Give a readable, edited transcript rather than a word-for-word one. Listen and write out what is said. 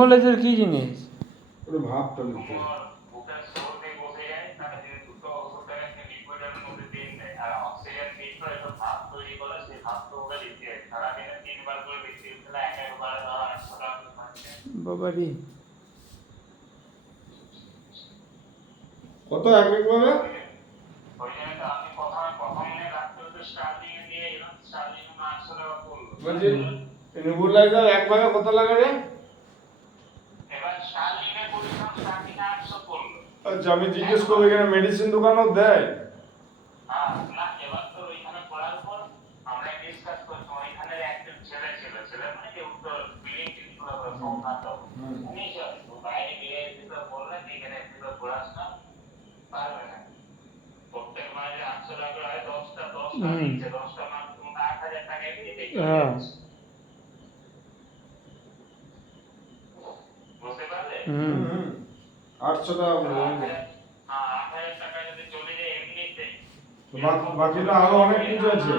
নিকোলাইজার কি জিনিস? ওটা ভাবটা নিতে বাবারি কত এক একভাবে বলছি নিকোলাইজার এক ভাগে কত লাগে রে? আচ্ছা আমি জিজ্ঞেস করবো এখানে মেডিসিন দোকানও দেয়? হ্যাঁ হুম 800 টাকা করে বাকিটা আরো অনেক কিছু আছে।